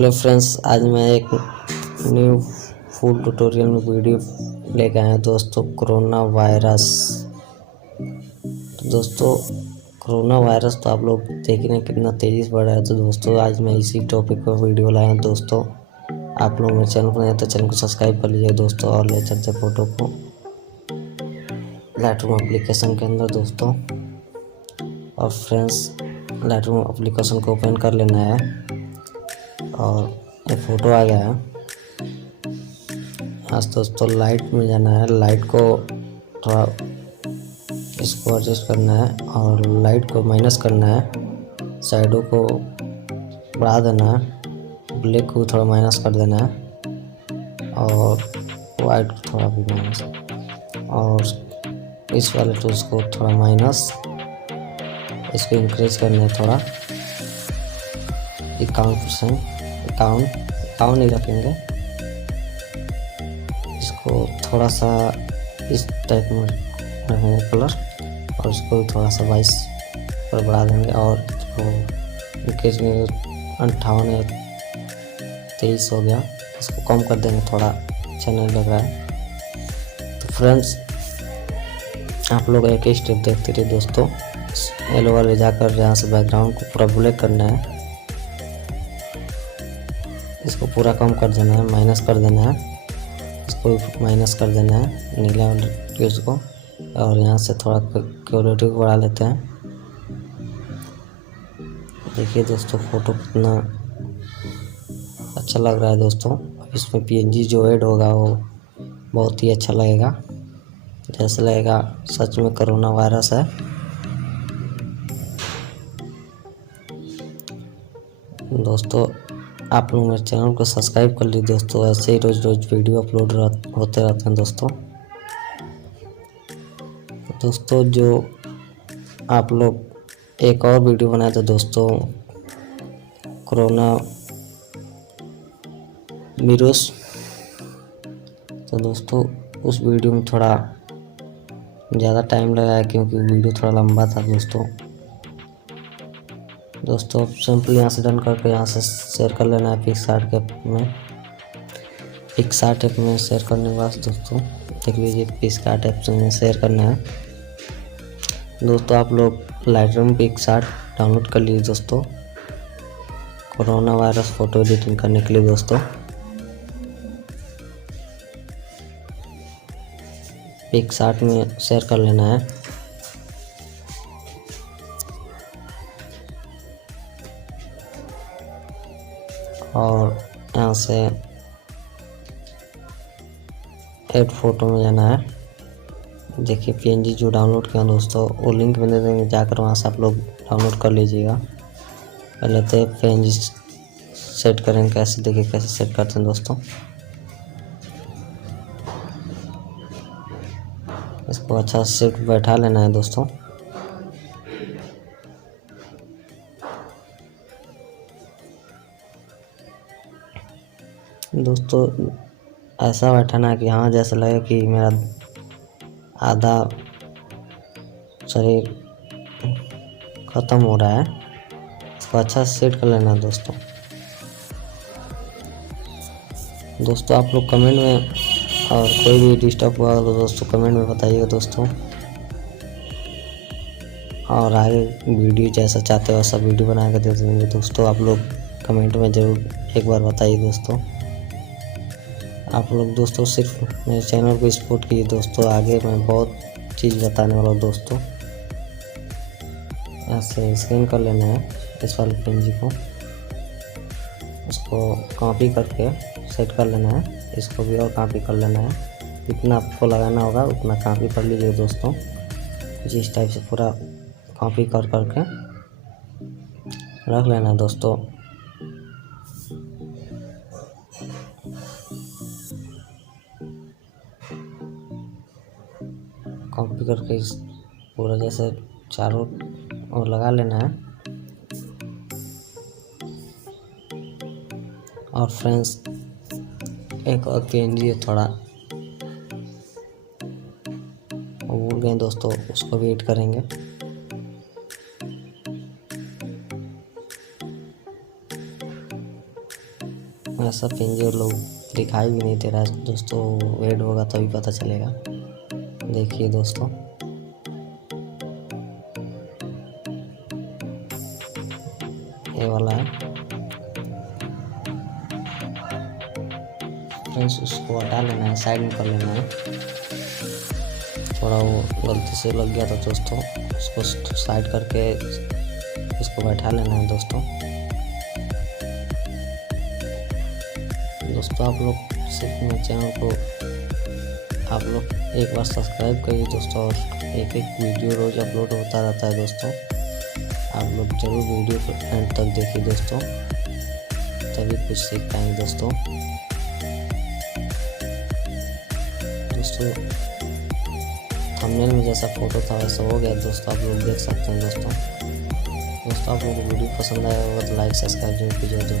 Hello friends, आज मैं एक न्यू फूड ट्यूटोरियल में वीडियो लेके आया हूँ दोस्तों। Corona virus. तो दोस्तों कोरोना वायरस तो आप लोग देख रहे हैं कितना तेज़ी से बढ़ रहा है। तो दोस्तों आज मैं इसी टॉपिक पर वीडियो लाया हूँ दोस्तों। आप लोग मेरे चैनल पर नए तो चैनल को सब्सक्राइब कर लीजिए दोस्तों, और ले चलते फ़ोटो को लाइटरूम एप्लीकेशन के अंदर दोस्तों। और फ्रेंड्स लाइटरूम एप्लीकेशन को ओपन कर लेना है और ये फ़ोटो आ गया है। आज दोस्तों लाइट में जाना है, लाइट को थोड़ा इसको एडजस्ट करना है और लाइट को माइनस करना है, साइडों को बढ़ा देना है, ब्लैक को थोड़ा माइनस कर देना है और वाइट को थोड़ा भी माइनस, और इस वाले टूल्स को थोड़ा माइनस, इसको इंक्रीज करना है थोड़ा 51%, इक्यावन नहीं रखेंगे इसको, थोड़ा सा इस टाइप में रखेंगे कलर, और इसको भी थोड़ा सा 22 पर बढ़ा देंगे और इसको इंक्रीज में 58 या 23 हो गया, इसको कम कर देंगे, थोड़ा अच्छा नहीं लग रहा है। तो फ्रेंड्स आप लोग एक ही स्टेप देखते रहिए दोस्तों। येलो वाले जाकर यहाँ से बैकग्राउंड को पूरा ब्लैक करना है, इसको पूरा कम कर देना है, माइनस कर देना है, इसको भी माइनस कर देना है नीला वाले को, और यहाँ से थोड़ा क्वालिटी को बढ़ा लेते हैं। देखिए दोस्तों फ़ोटो कितना अच्छा लग रहा है दोस्तों। इसमें पीएनजी जो ऐड होगा वो बहुत ही अच्छा लगेगा, जैसे लगेगा सच में कोरोना वायरस है। दोस्तों आप लोग मेरे चैनल को सब्सक्राइब कर लीजिए दोस्तों, ऐसे ही रोज़ वीडियो अपलोड होते रहते हैं दोस्तों। दोस्तों जो आप लोग एक और वीडियो बनाए थे दोस्तों, कोरोना वायरस, तो दोस्तों उस वीडियो में थोड़ा ज़्यादा टाइम लगा है क्योंकि वीडियो थोड़ा लंबा था दोस्तों। सिंपली यहाँ से डन करके यहाँ से शेयर कर लेना है PicsAt ऐप में। PicsAt ऐप में शेयर करने के बाद दोस्तों देख लीजिए PicsAt ऐप में शेयर करना है दोस्तों। आप लोग लाइटरूम PicsAt डाउनलोड कर लीजिए दोस्तों, कोरोना वायरस फ़ोटो एडिटिंग करने के लिए दोस्तों। PicsAt में शेयर कर लेना है, और यहाँ से ऐड फोटो में जाना है। देखिए पीएनजी जो डाउनलोड किया दोस्तों वो लिंक में दे देंगे, जाकर वहाँ से आप लोग डाउनलोड कर लीजिएगा। पहले तो पीएनजी सेट करेंगे, कैसे देखिए कैसे सेट करते हैं दोस्तों। इसको अच्छा से बैठा लेना है दोस्तों। दोस्तों ऐसा बैठाना कि हाँ जैसा लगे कि मेरा आधा शरीर ख़त्म हो रहा है, इसको अच्छा से सेट कर लेना दोस्तों। दोस्तों आप लोग कमेंट में, और कोई भी डिस्टर्ब हुआ तो दोस्तों कमेंट में बताइएगा दोस्तों, और आगे वीडियो जैसा चाहते हो वैसा वीडियो बना कर दे देंगे दोस्तों। आप लोग कमेंट में ज़रूर एक बार बताइए दोस्तों। आप लोग दोस्तों सिर्फ मेरे चैनल को सपोर्ट कीजिए दोस्तों, आगे मैं बहुत चीज़ बताने वाला हूँ दोस्तों। ऐसे स्कैन कर लेना है इस वाले पीएनजी को, उसको कॉपी करके सेट कर लेना है, इसको भी और कॉपी कर लेना है। जितना आपको लगाना होगा उतना कॉपी कर लीजिए दोस्तों। जिस टाइप से पूरा कॉपी कर करके रख लेना है दोस्तों। कॉपी करके इस पूरा जैसे चारों ओर लगा लेना है। और फ्रेंड्स एक और पीएनजी है, थोड़ा भूल गए दोस्तों, उसको भी ऐड करेंगे। ऐसा पिंजर लोग दिखाई भी नहीं दे रहा है दोस्तों, ऐड होगा तभी पता चलेगा। देखिए दोस्तों, ये वाला है फ्रेंड्स, उसको हटा लेना है, साइड में कर लेना है। थोड़ा वो गलती से लग गया था दोस्तों, उसको साइड करके इसको बैठा लेना है दोस्तों। आप लोग सिर्फ मेरे चैनल को आप लोग एक बार सब्सक्राइब करिए दोस्तों, और एक वीडियो रोज़ अपलोड होता रहता है दोस्तों। आप लोग जरूर वीडियो को एंड तक देखिए दोस्तों, तभी कुछ सीख पाएंगे दोस्तों। थंबनेल में जैसा फोटो था वैसा हो गया दोस्तों, आप लोग देख सकते हैं दोस्तों। आप लोगों को वीडियो पसंद आया होगा तो लाइक सब्सक्राइब जरूर कीजिए दोस्तों।